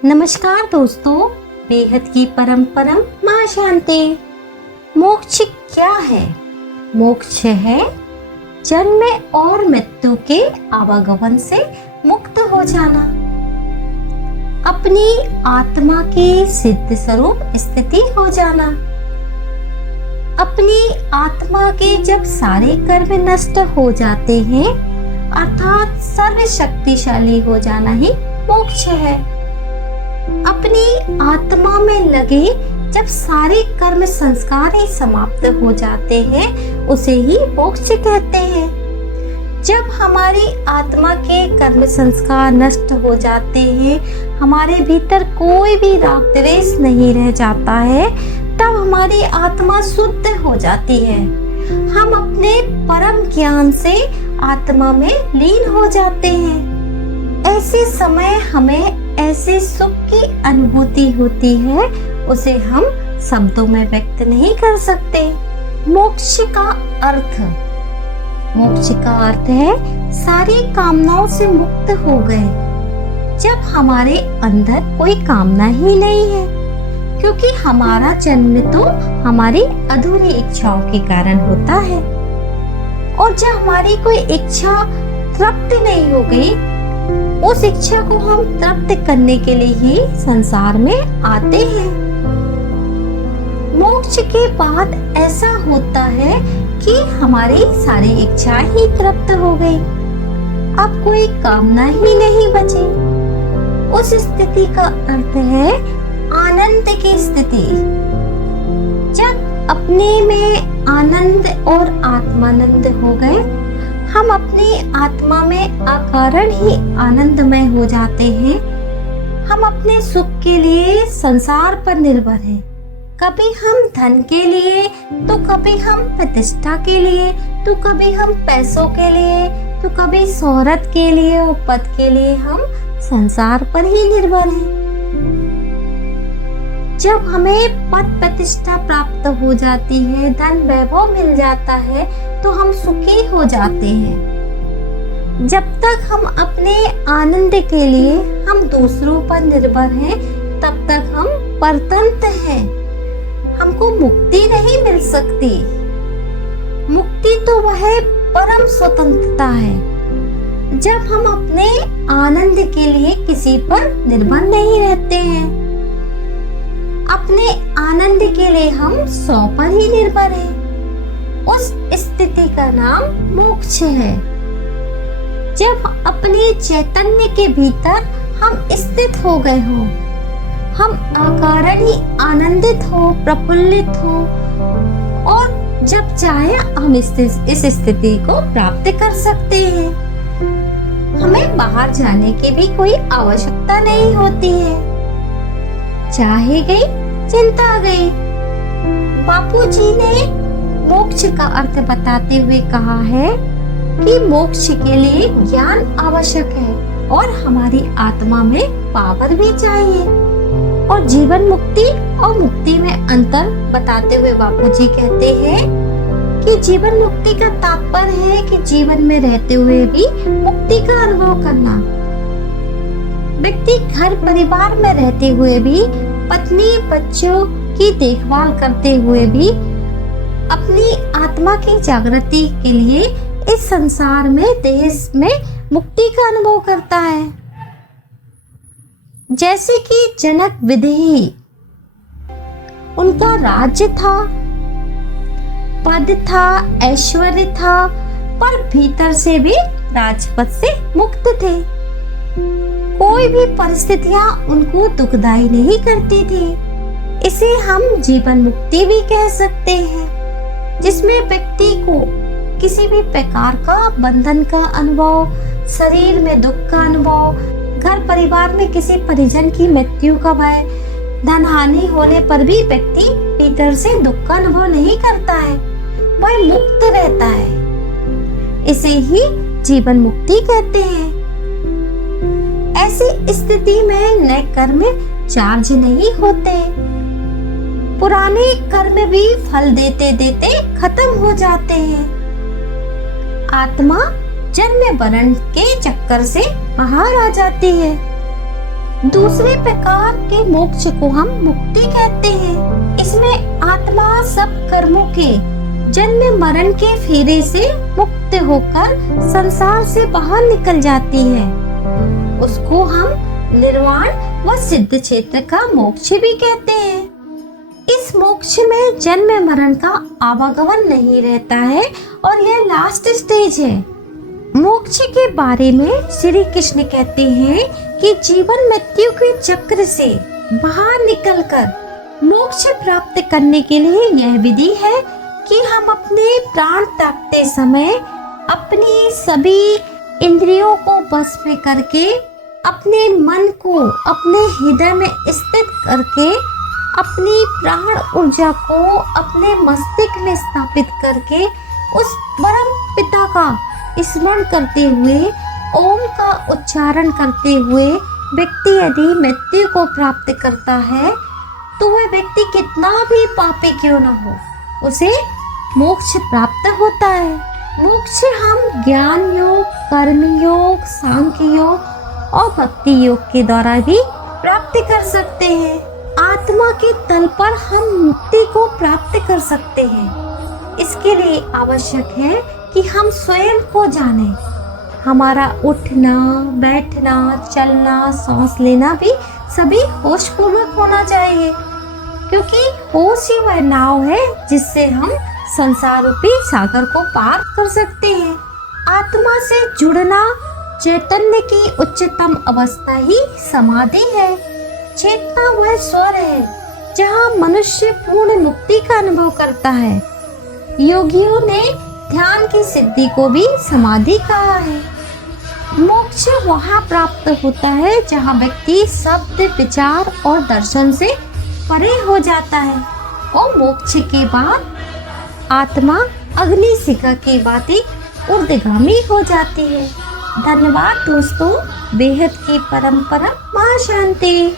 नमस्कार दोस्तों, बेहद की परम परम मां शांति। मोक्ष क्या है? मोक्ष है जन्म और मृत्यु के आवागमन से मुक्त हो जाना, अपनी आत्मा की सिद्ध स्वरूप स्थिति हो जाना, अपनी आत्मा के जब सारे कर्म नष्ट हो जाते हैं अर्थात सर्वशक्तिशाली हो जाना ही मोक्ष है। अपनी आत्मा में लगे जब सारे कर्म संस्कार ही समाप्त हो जाते हैं उसे ही मोक्ष कहते हैं। जब हमारी आत्मा के कर्म संस्कार नष्ट हो जाते हैं, हमारे भीतर कोई भी राग द्वेष नहीं रह जाता है, तब हमारी आत्मा शुद्ध हो जाती है। हम अपने परम ज्ञान से आत्मा में लीन हो जाते हैं। ऐसे समय हमें ऐसे सुख की अनुभूति होती है, उसे हम शब्दों में व्यक्त नहीं कर सकते। मोक्ष का अर्थ है सारी कामनाओं से मुक्त हो गए, जब हमारे अंदर कोई कामना ही नहीं है, क्योंकि हमारा जन्म तो हमारी अधूरी इच्छाओं के कारण होता है। और जब हमारी कोई इच्छा तृप्त नहीं हो गई, उस इच्छा को हम तृप्त करने के लिए ही संसार में आते हैं। मोक्ष के बाद ऐसा होता है कि हमारी सारी इच्छा ही तृप्त हो गई, अब कोई कामना ही नहीं बची। उस स्थिति का अर्थ है आनंद की स्थिति। जब अपने में आनंद और आत्मानंद हो गए, हम अपनी आत्मा में अकारण ही आनंदमय हो जाते हैं। हम अपने सुख के लिए संसार पर निर्भर हैं। कभी हम धन के लिए, तो कभी हम प्रतिष्ठा के लिए, तो कभी हम पैसों के लिए, तो कभी शोहरत के लिए और पद के लिए हम संसार पर ही निर्भर हैं। जब हमें पद प्रतिष्ठा प्राप्त हो जाती है, धन वैभव मिल जाता है, तो हम सुखी हो जाते हैं। जब तक हम अपने आनंद के लिए हम दूसरों पर निर्भर हैं, तब तक हम परतंत्र हैं। हमको मुक्ति नहीं मिल सकती। मुक्ति तो वह परम स्वतंत्रता है, जब हम अपने आनंद के लिए किसी पर निर्भर नहीं रहते हैं। अपने आनंद के लिए हम 100 पर ही निर्भर हैं। उस स्थिति का नाम मोक्ष है। जब अपने चैतन्य के भीतर हम स्थित हो गए हो, हम अकारण ही आनंदित हो, प्रफुल्लित हो, और जब चाहे हम इस स्थिति को प्राप्त कर सकते हैं। हमें बाहर जाने की भी कोई आवश्यकता नहीं होती है। चाहे गई चिंता गई। बापूजी ने मोक्ष का अर्थ बताते हुए कहा है कि मोक्ष के लिए ज्ञान आवश्यक है और हमारी आत्मा में पावर भी चाहिए। और जीवन मुक्ति और मुक्ति में अंतर बताते हुए बापूजी कहते हैं कि जीवन मुक्ति का तात्पर्य है कि जीवन में रहते हुए भी मुक्ति का अनुभव करना। व्यक्ति घर परिवार में रहते हुए भी, पत्नी बच्चों की देखभाल करते हुए भी अपनी आत्मा की जागृति के लिए इस संसार में, देश में मुक्ति का अनुभव करता है। जैसे कि जनक विदेही, उनका राज्य था, पद था, ऐश्वर्य था, पर भीतर से भी राजपद से मुक्त थे। कोई भी परिस्थितियां उनको दुखदाई नहीं करती थी। इसे हम जीवन मुक्ति भी कह सकते हैं, जिसमें व्यक्ति को किसी भी प्रकार का बंधन का अनुभव, शरीर में दुख का अनुभव, घर परिवार में किसी परिजन की मृत्यु का भय, धन हानि होने पर भी व्यक्ति भीतर से दुख का अनुभव नहीं करता है, वह मुक्त रहता है। इसे ही जीवन मुक्ति कहते हैं। ऐसी स्थिति में नए कर्म चार्ज नहीं होते। पुराने कर्म भी फल देते देते खत्म हो जाते हैं। आत्मा जन्म मरण के चक्कर से बाहर आ जाती है। दूसरे प्रकार के मोक्ष को हम मुक्ति कहते हैं। इसमें आत्मा सब कर्मों के जन्म मरण के फेरे से मुक्त होकर संसार से बाहर निकल जाती है। उसको हम निर्वाण व सिद्ध क्षेत्र का मोक्ष भी कहते हैं। इस मोक्ष में जन्म मरण का आवागमन नहीं रहता है और यह लास्ट स्टेज है। मोक्ष के बारे में श्री कृष्ण कहते हैं कि जीवन मृत्यु के चक्र से बाहर निकलकर मोक्ष प्राप्त करने के लिए यह विधि है कि हम अपने प्राण त्यागते समय अपनी सभी इंद्रियों को वश में करके, अपने मन को अपने हृदय में स्थित करके, अपनी प्राण ऊर्जा को अपने मस्तिष्क में स्थापित करके उस परम पिता का स्मरण करते हुए, ओम का उच्चारण करते हुए व्यक्ति यदि मृत्यु को प्राप्त करता है तो वह व्यक्ति कितना भी पापी क्यों न हो, उसे मोक्ष प्राप्त होता है। मोक्ष हम ज्ञान योग, कर्म योग, सांख्य योग और भक्ति योग के द्वारा भी प्राप्त कर सकते हैं। आत्मा के तल पर हम मुक्ति को प्राप्त कर सकते हैं। इसके लिए आवश्यक है कि हम स्वयं को जानें। हमारा उठना, बैठना, चलना, सांस लेना भी सभी होशपूर्वक होना चाहिए, क्योंकि होश ही वह नाव है जिससे हम संसार रूपी सागर को पार कर सकते हैं। आत्मा से जुड़ना चैतन्य की उच्चतम अवस्था ही समाधि है। चेतना वह स्वर है जहाँ मनुष्य पूर्ण मुक्ति का अनुभव करता है। योगियों ने ध्यान की सिद्धि को भी समाधि कहा है। मोक्ष वहाँ प्राप्त होता है जहाँ व्यक्ति शब्द, विचार और दर्शन से परे हो जाता है और मोक्ष के बाद आत्मा अग्निशिखा की भांति ऊर्ध्वगामी हो जाती है। धन्यवाद दोस्तों। बेहद की परंपरा मां शांति।